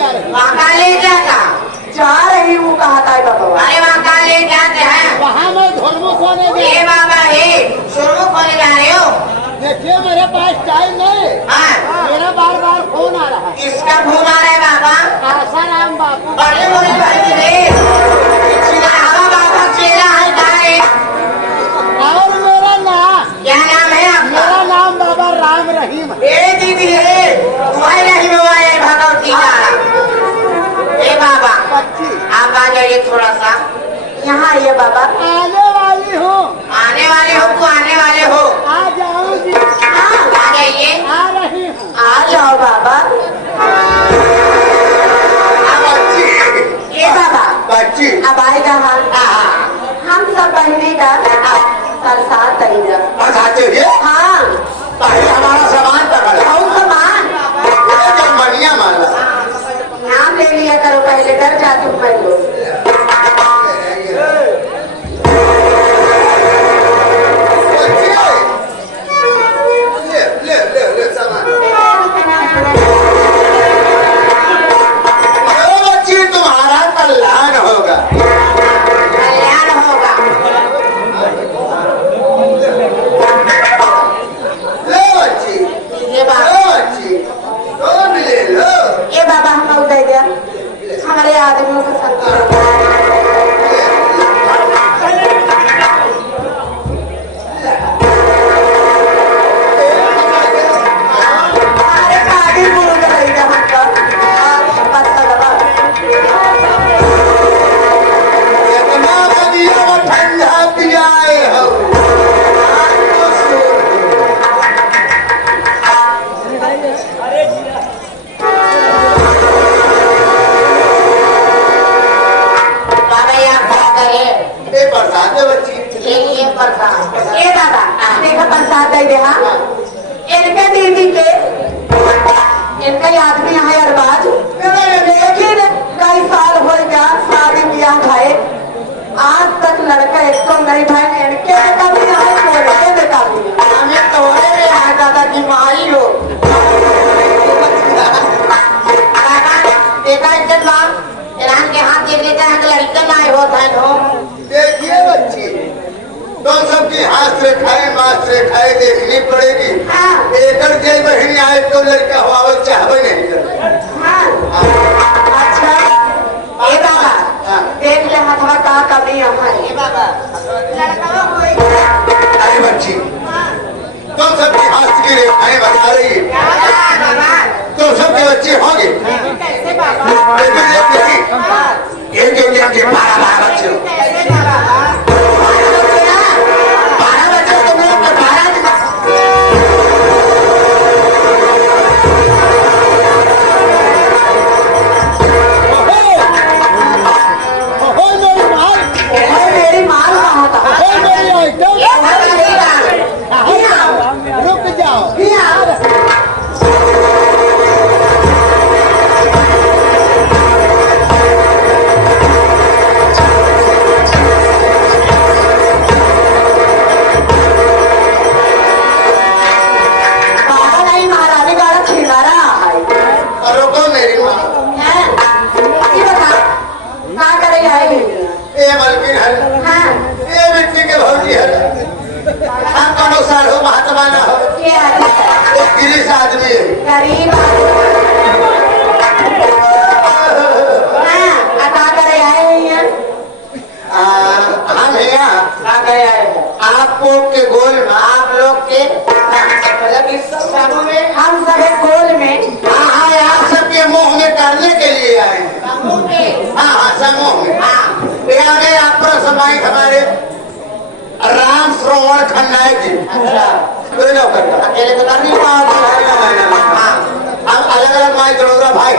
जा रही? वहाँ का ले जाता जा रही हूँ कहा था बाबा। अरे वहाँ का ले जाते हैं वहाँ मैं धर्मुख होने ये गया। बाबा ये सुरमुख होने जा रहे हो देखिए मेरे पास टाइम नहीं, हाँ मेरा बार बार फोन आ रहा है। किसका फोन आ रहा है बाबा आसाराम बापू। बड़े बड़े बाबा चेला है गाए और मेरा नाम, क्या नाम है आपका मेरा नाम बाबा राम रहीम है। ए दीदी है तुम्हारे नहीं हुआ है भगवती का ए बाबा बच्ची आप आ जाइए थोड़ा सा यहाँ आइए बाबा। आने वाली हूँ। आने वाले हो तो आने वाले हो आ जाऊंगी। आ जाइए आ रही हूँ। आ जाओ बाबा। ये बाबा बच्ची अब आएगा हम सब बहनी का प्रसाद देगा। बताते हुए हाँ ताकि हमारा सामान पकड़ बहुत सामान मनिया मांगा नाम ले लिया करो पहले, डर जाती हूँ मैं लोग। ले ले ले ले सामान बच्ची तुम्हारा कल्याण होगा। कल्याण होगा ले बच्ची ये बाबा ले बच्ची तो ले लो ये बाबा हम दे दिया हमारे आदमियों को संग। इतना बढ़िया वो ठंडा पियाए हो बाबा ये आप क्या करे ये बरसात है बच्ची ये प्रसाद ये बाबा देखा प्रसाद दे दे। हाँ इनके दीदी के इनके आदमी यहाँ अरबाज लेकिन कई साल हो गया शादी ब्याह भाई आज तक लड़का एक तो नहीं भाई इनके बेटा भी यहाँ कोई बेटा भी हमें तोड़े में यहाँ दादा की माई हो बाबा देखा इज्जत बाप ईरान के हाथ देख लेते हैं तो लड़का ना होता है नो देखिए बच्ची तो सबकी हाथ रेखाएं मास रेखाएं देखनी पड़ेगी। हाँ एकड़ जय बहनी आए तो लड़का हुआ चाहबे नहीं करता। हाँ अच्छा ये बाबा देख ले हथवा का कमी यहाँ है। ये बाबा लड़का कोई अरे बच्ची तुम सबकी हाथ की रेखाएं बता रही है बाबा तुम सबके बच्चे होंगे कैसे बाबा एक 12 बच्चे हो। कैसे बाबा 12 बच्चे हो तुम लोग के ओहो मेरी माल, मेरी माल कहाँ था? ओहो मेरी आइटम। रुक जाओ। बाबा नहीं महारानी गाड़ा खिला रहा है। रुको मेरी माँ हैं? ये बता कहाँ करे आएगी? ये मलकिन है हाँ ये मिट्टी के भौजी है हम कौन साढ़ू महात्मा न हो ये आदमी है। ये गिरीश आदमी है। गरीब हाँ कहाँ करे आए हैं? हम यहाँ कहाँ गए आए हैं आपको के गोल में आप लोग के मतलब इस सब समूह में हम सब एक गोल में हाँ आप सबके मुंह में करने के लिए आए हैं। समूह में हाँ समूह में हाँ ये आ गए आप पर समाई हमारे राम श्रवण खन्नायक जी अच्छा कोई लोग करता अकेले तो कर नहीं पाओगे हम अलग अलग माई गड़ोरा भाई